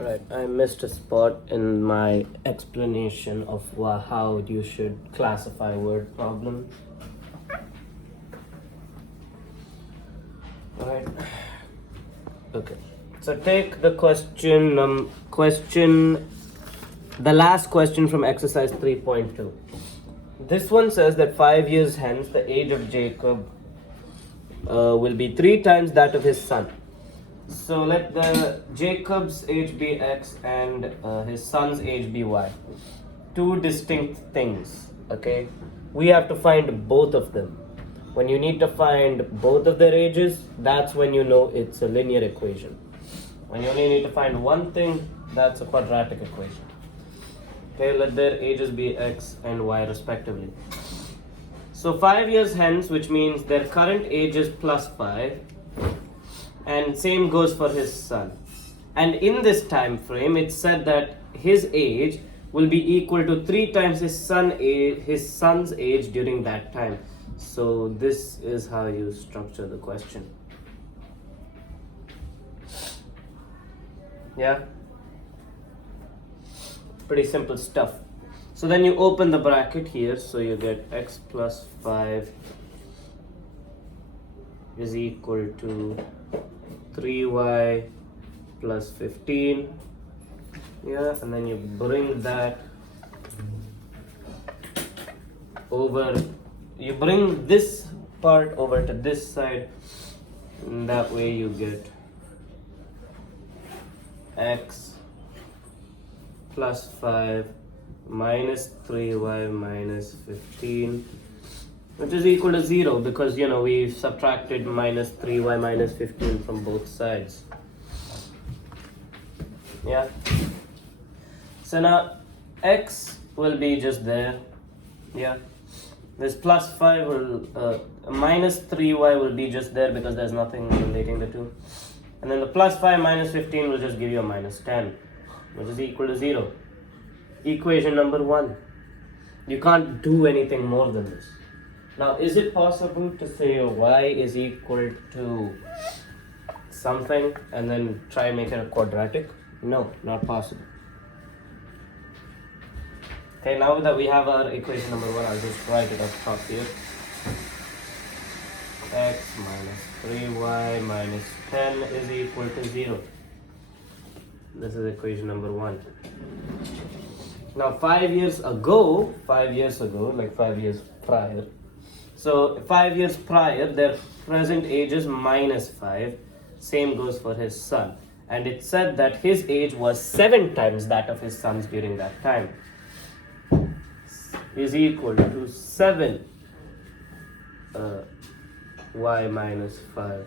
Right, I missed a spot in my explanation of how you should classify word problem. Right. Okay. So take the the last question from exercise 3.2. This one says that 5 years hence the age of Jacob will be 3 times that of his son. So let the Jacob's age be x and his son's age be y. Two distinct things. Okay, we have to find both of them. When you need to find both of their ages, that's when you know it's a linear equation. When you only need to find one thing, that's a quadratic equation. Okay, let their ages be x and y respectively. So 5 years hence, which means their current age is plus 5, and same goes for his son. And in this time frame, it's said that his age will be equal to 3 times his son's age during that time. So this is how you structure the question. Yeah, pretty simple stuff. So then you open the bracket here, so you get x plus 5 is equal to 3y plus 15. Yeah, and then you bring that over, you bring this part over to this side, and that way you get x plus 5 minus 3y minus 15, which is equal to 0 because we subtracted minus 3y minus 15 from both sides. Yeah, so now x will be just there. Yeah, this plus 5 will minus 3y will be just there because there's nothing relating the two, and then the plus 5 minus 15 will just give you a minus 10, which is equal to 0. Equation number 1. You can't do anything more than this. Now, is it possible to say y is equal to something and then try and make it a quadratic? No, not possible. Okay, now that we have our equation number 1, I'll just write it up top here. X minus 3y minus 10 is equal to 0. This is equation number 1. Now 5 years ago, like 5 years prior, so 5 years prior, their present age is minus 5. Same goes for his son. And it said that his age was 7 times that of his son's during that time. Is equal to 7 y minus 5.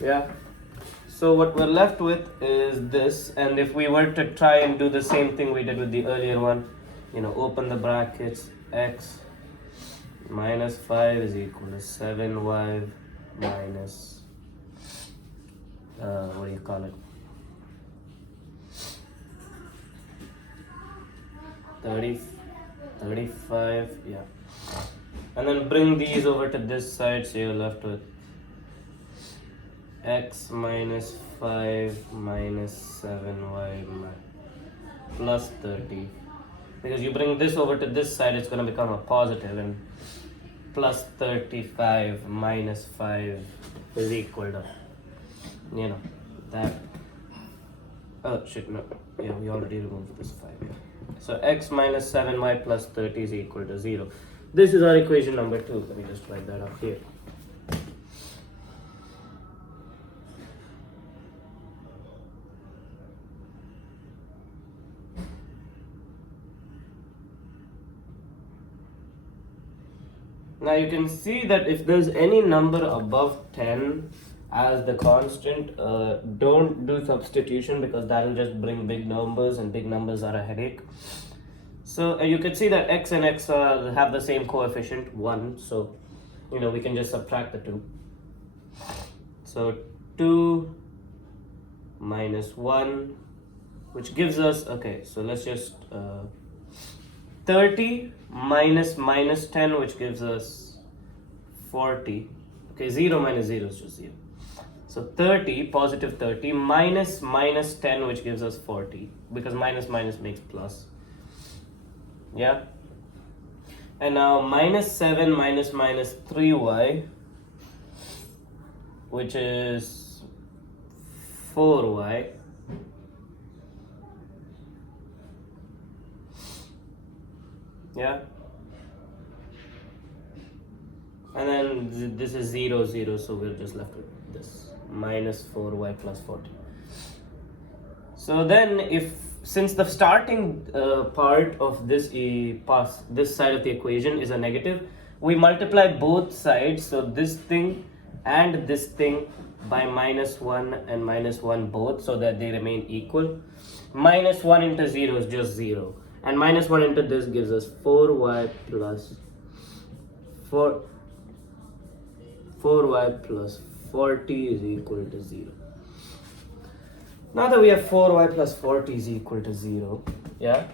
Yeah. So what we're left with is this, and if we were to try and do the same thing we did with the earlier one, open the brackets, x minus 5 is equal to 7y minus, what do you call it, 35, yeah. And then bring these over to this side, so you're left with x minus 5 minus 7y plus 30. Because you bring this over to this side, it's going to become a positive, and plus 35 minus 5 is equal to, that. Oh shit, no. Yeah, we already removed this 5 here. So x minus 7y plus 30 is equal to 0. This is our equation number 2. Let me just write that up here. Now you can see that if there's any number above 10 as the constant, don't do substitution because that will just bring big numbers, and big numbers are a headache. So you can see that x and x have the same coefficient, 1. So, we can just subtract the 2. So 2 minus 1, which gives us, okay, so let's just 30 minus minus 10, which gives us 40. Okay, 0 minus 0 is just 0. So 30, positive 30, minus minus 10, which gives us 40, because minus minus makes plus. Yeah. And now minus 7 minus minus 3y, which is 4y. Yeah. And then this is 0, 0, so we're just left with this, minus 4y plus 40. So then since the starting part of this this side of the equation is a negative, we multiply both sides, so this thing and this thing, by minus 1 and minus 1 both, so that they remain equal. Minus 1 into 0 is just 0, and minus 1 into this gives us 4y plus 4y plus 40 is equal to 0. Now that we have 4y plus 40 is equal to 0, yeah?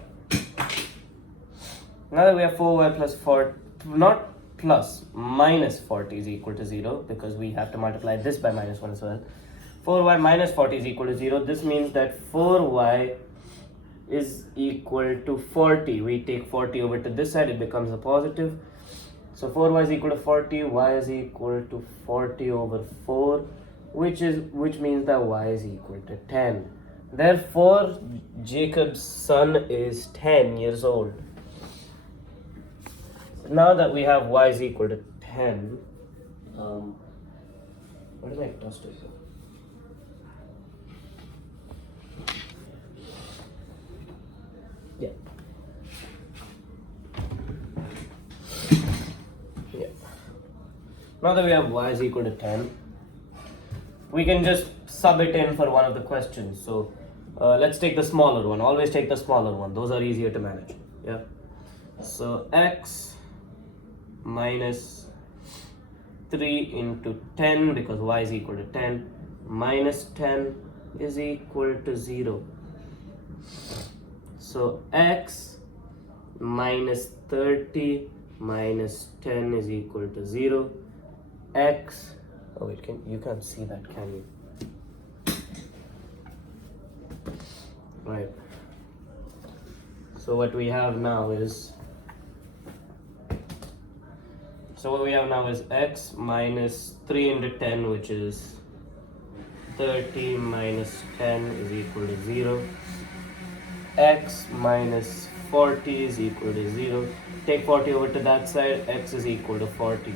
Now that we have 4y plus 4, not plus, minus 40 is equal to 0, because we have to multiply this by minus 1 as well. 4y minus 40 is equal to 0. This means that 4y is equal to 40. We take 40 over to this side, it becomes a positive. So 4y is equal to 40, y is equal to 40 over 4, which means that y is equal to 10. Therefore, Jacob's son is 10 years old. Now that we have y is equal to 10, where did my duster go? Yeah. Now that we have y is equal to 10, we can just sub it in for one of the questions. So let's take the smaller one. Always take the smaller one. Those are easier to manage. Yeah. So x minus 3 into 10, because y is equal to 10, minus 10 is equal to 0. So x minus 30 minus 10 is equal to 0. X, oh wait, you can't see that, can you? Right. So what we have now is x minus 3 into 10, which is 30 minus 10 is equal to 0. X minus 40 is equal to 0. Take 40 over to that side, x is equal to 40.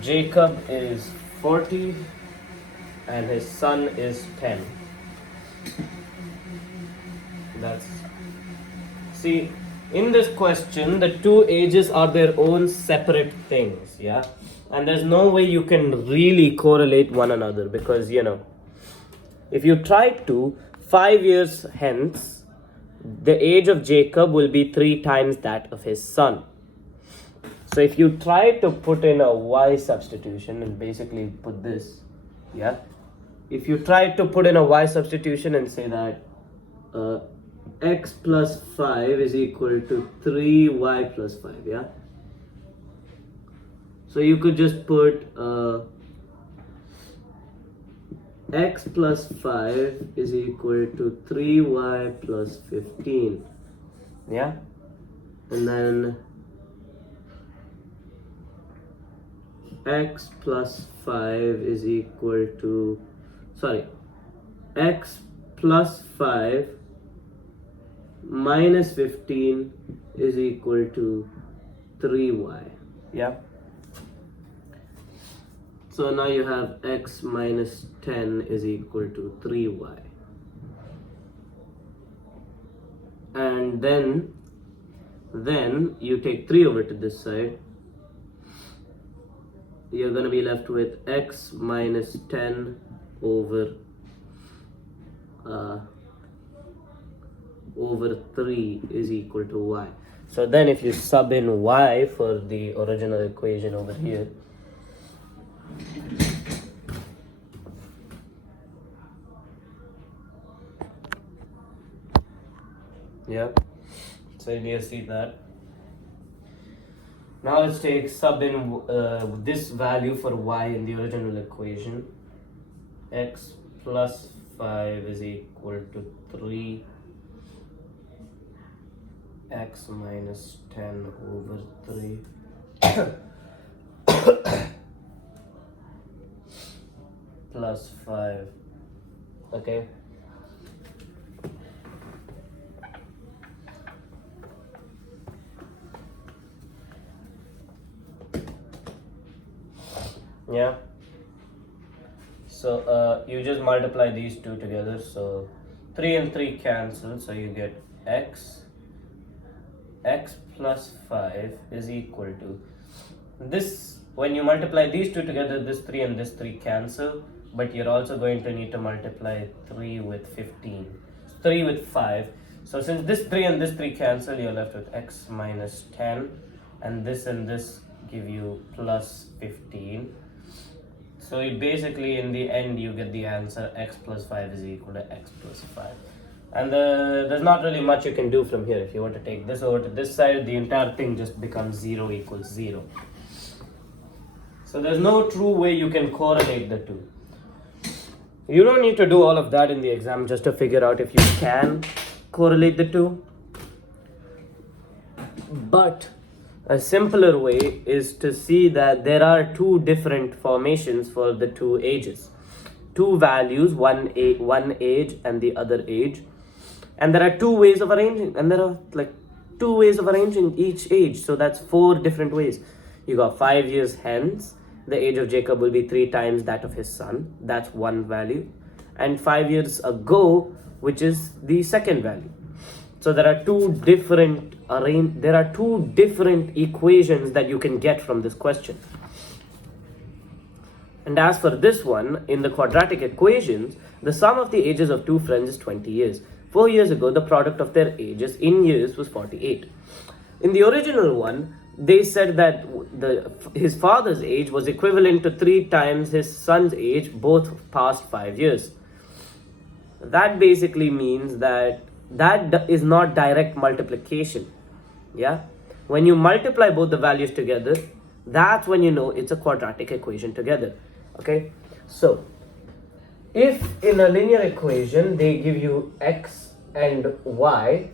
Jacob is 40 and his son is 10. See, in this question, the two ages are their own separate things, yeah? And there's no way you can really correlate one another, because, if you try to, 5 years hence, the age of Jacob will be 3 times that of his son. So if you try to put in a y substitution and basically put this, yeah? If you try to put in a y substitution and say that x plus 5 is equal to 3y plus 5, yeah? So you could just put x plus 5 is equal to 3y plus 15, yeah? And then x plus 5 is equal to, x plus 5 minus 15 is equal to 3y, yeah? So now you have x minus 10 is equal to 3y. And then you take 3 over to this side. You're going to be left with x minus 10 over 3 is equal to y. So then if you sub in y for the original equation over here, yeah, so you see that. Now let's take sub in this value for y in the original equation. X plus 5 is equal to 3 x minus 10 over 3 plus 5. Okay, yeah. So you just multiply these two together, so 3 and 3 cancel, so you get x plus 5 is equal to this. When you multiply these two together, this 3 and this 3 cancel, but you're also going to need to multiply 3 with 15, 3 with 5. So since this 3 and this 3 cancel, you're left with x minus 10, and this give you plus 15. So you basically, in the end, you get the answer x plus 5 is equal to x plus 5. And there's not really much you can do from here. If you want to take this over to this side, the entire thing just becomes 0 equals 0. So there's no true way you can correlate the two. You don't need to do all of that in the exam just to figure out if you can correlate the two. But a simpler way is to see that there are two different formations for the two ages. Two values, one age and the other age. And there are two ways of arranging, and there are like two ways of arranging each age. So that's 4 different ways. You got 5 years hence, the age of Jacob will be 3 times that of his son. That's one value. And 5 years ago, which is the second value. So there are two different equations that you can get from this question. And as for this one, in the quadratic equations, the sum of the ages of two friends is 20 years. 4 years ago, the product of their ages in years was 48. In the original one, they said that his father's age was equivalent to 3 times his son's age, both past 5 years. That basically means that is not direct multiplication. Yeah, when you multiply both the values together, that's when you know it's a quadratic equation together. Okay, so if in a linear equation they give you x and y,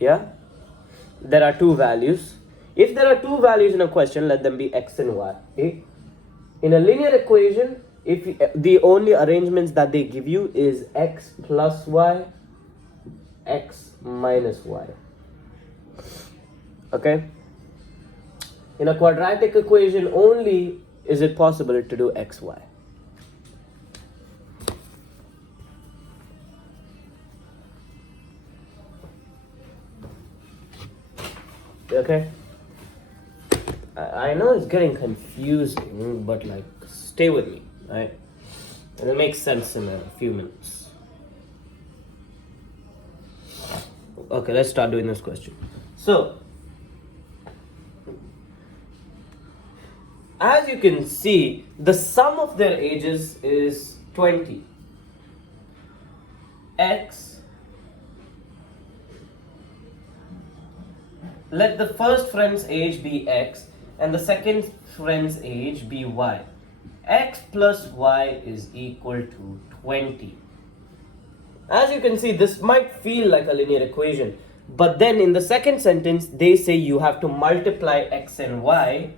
yeah, there are two values. If there are two values in a question, let them be x and y. Okay? In a linear equation, if the only arrangements that they give you is x plus y, x minus y. Okay, in a quadratic equation only is it possible to do xy. Okay, I know it's getting confusing, but like stay with me, right? It'll make sense in a few minutes. Okay, let's start doing this question. So as you can see, the sum of their ages is 20. X, let the first friend's age be x and the second friend's age be y. X plus y is equal to 20. As you can see, this might feel like a linear equation, but then in the second sentence, they say you have to multiply x and y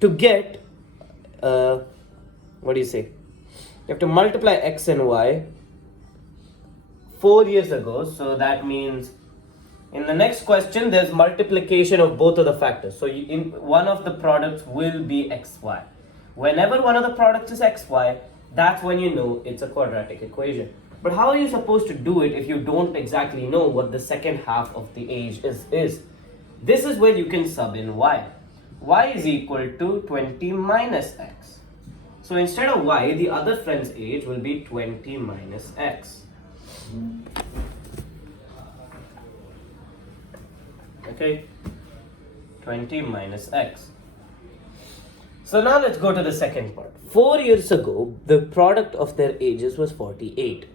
to get, what do you say? You have to multiply x and y 4 years ago. So that means in the next question, there's multiplication of both of the factors. So in one of the products will be xy. Whenever one of the products is xy, that's when you know it's a quadratic equation. But how are you supposed to do it if you don't exactly know what the second half of the age is? This is where you can sub in y. Y is equal to 20 minus x. So instead of y, the other friend's age will be 20 minus x. Okay, 20 minus x. So now let's go to the second part. 4 years ago, the product of their ages was 48.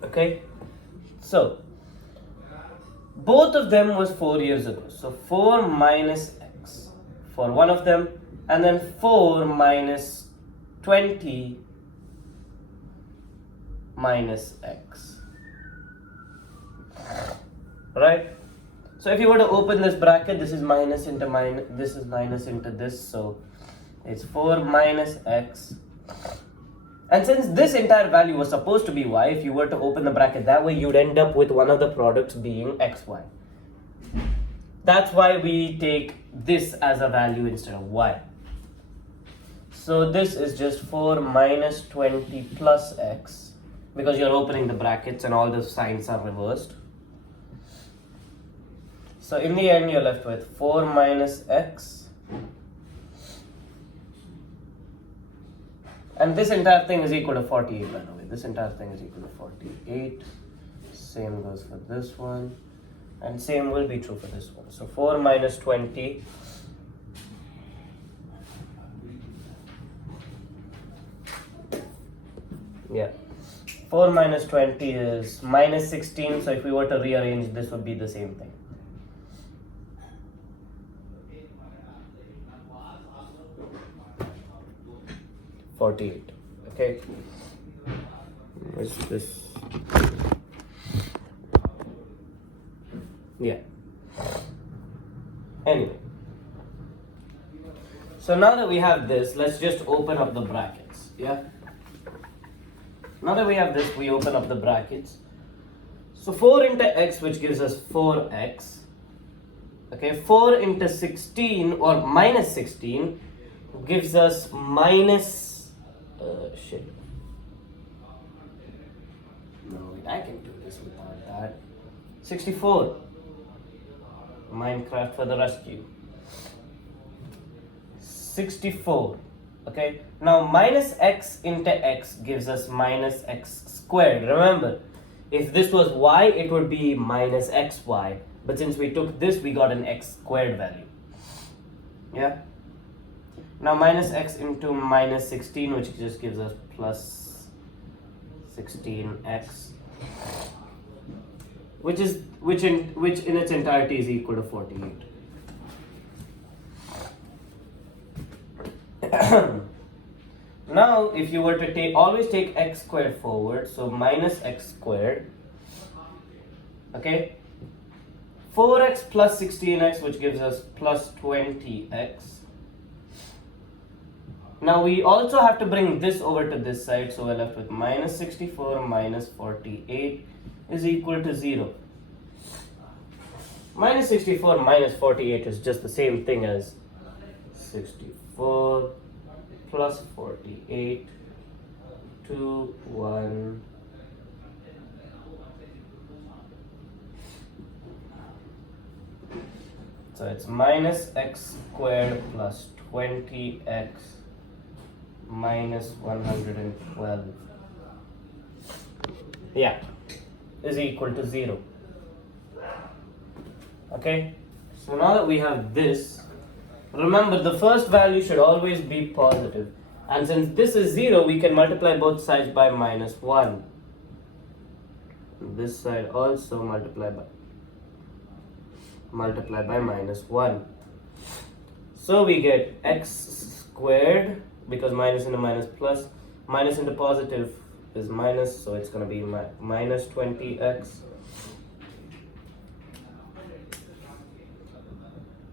Okay, so Both of them was 4 years ago. So 4 minus x for one of them, and then 4 minus 20 minus x. Right? So if you were to open this bracket, this is minus into minus, this is minus into this, so it's 4 minus x. And since this entire value was supposed to be y, if you were to open the bracket that way, you'd end up with one of the products being xy. That's why we take this as a value instead of y. So this is just 4 minus 20 plus x, because you're opening the brackets and all the signs are reversed. So in the end, you're left with 4 minus x. And this entire thing is equal to 48, by the way. This entire thing is equal to 48. Same goes for this one. And same will be true for this one. So 4 minus 20. Yeah. 4 minus 20 is minus 16. So if we were to rearrange, this would be the same thing. $48. Okay. What's this? Yeah. Anyway. So now that we have this, let's just open up the brackets. Yeah. Now that we have this, we open up the brackets. So 4 into x, which gives us 4x. Okay. 4 into 16 or minus 16 gives us minus. Shit. No, wait, I can do this without that. 64. Minecraft for the rescue. 64. Okay. Now minus x into x gives us minus x squared. Remember, if this was y, it would be minus xy. But since we took this, we got an x squared value. Yeah. Now minus x into minus 16, which just gives us plus 16x, which in its entirety is equal to 48. Now if you were to always take x squared forward, so minus x squared, okay, 4x plus 16x, which gives us plus 20x. Now we also have to bring this over to this side, so we're left with minus 64 minus 48 is equal to 0. Minus 64 minus 48 is just the same thing as 64 plus 48 to 1. So it's minus x squared plus 20x minus 112, yeah, is equal to 0. Okay, so now that we have this, remember the first value should always be positive, and since this is 0, we can multiply both sides by minus 1. This side also multiply by minus 1. So we get x squared, because minus into minus plus, minus into positive is minus, so it's going to be minus 20x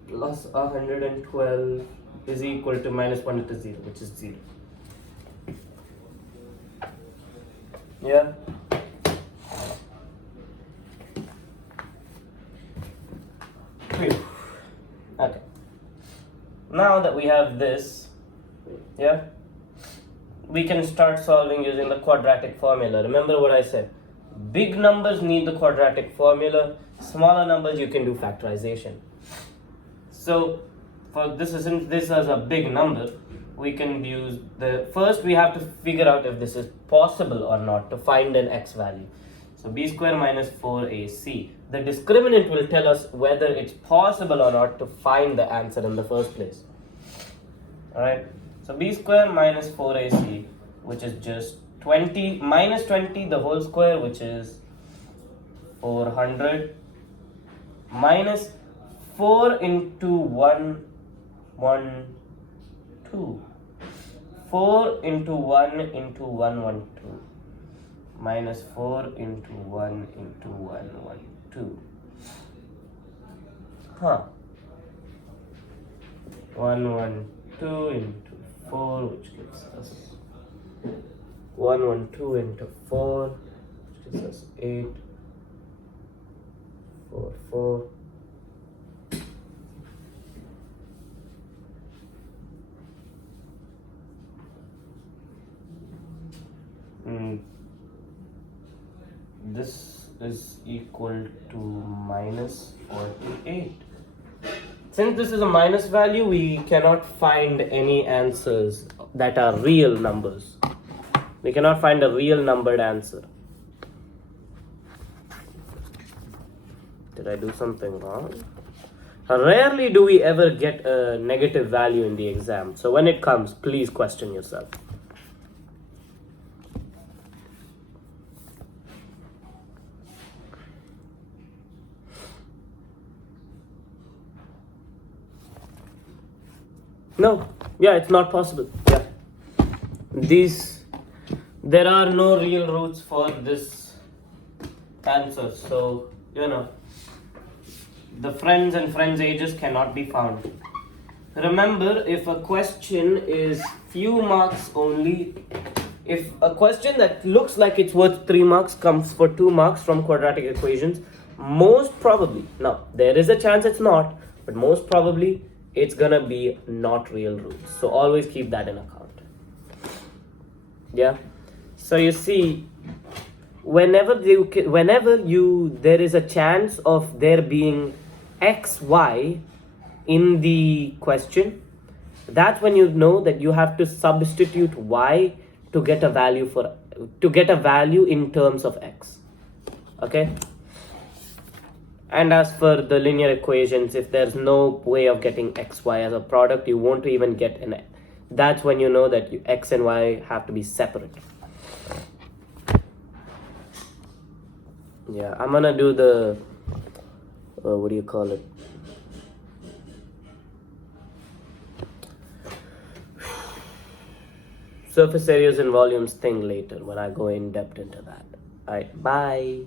plus 112 is equal to minus 1 into 0, which is 0. Yeah. Okay. Now that we have this, yeah, we can start solving using the quadratic formula. Remember what I said. Big numbers need the quadratic formula. Smaller numbers you can do factorization. So for this, since this is a big number, we can use first we have to figure out if this is possible or not to find an x value. So b square minus 4ac. The discriminant will tell us whether it's possible or not to find the answer in the first place. Alright, so b square minus 4ac, which is just 20 minus 20 the whole square, which is 400, minus 4 into 1, 1, 2. 4 into 1 into 1, 1, 2. Minus 4 into 1 into 1, 1, 2. Huh. 1, 1, 2 into 4, which gives us 1, 1, 2 into 4, which gives us 8, 4, 4. This is equal to minus 48. Since this is a minus value, we cannot find any answers that are real numbers. We cannot find a real numbered answer. Did I do something wrong? Rarely do we ever get a negative value in the exam. So when it comes, please question yourself. No, yeah, it's not possible. Yeah, there are no real roots for this answer. So, the friends and friends' ages cannot be found. Remember, if a question is few marks only, if a question that looks like it's worth 3 marks comes for 2 marks from quadratic equations, most probably, now there is a chance it's not, but most probably it's gonna be not real roots. So always keep that in account. Yeah. So you see, whenever there is a chance of there being x, y in the question, that's when you know that you have to substitute y to get a value in terms of x. Okay. And as for the linear equations, if there's no way of getting x, y as a product, you won't even get an. That's when you know that x and y have to be separate. Yeah, I'm gonna do the what do you call it? Surface areas and volumes thing later when I go in depth into that. Alright, bye.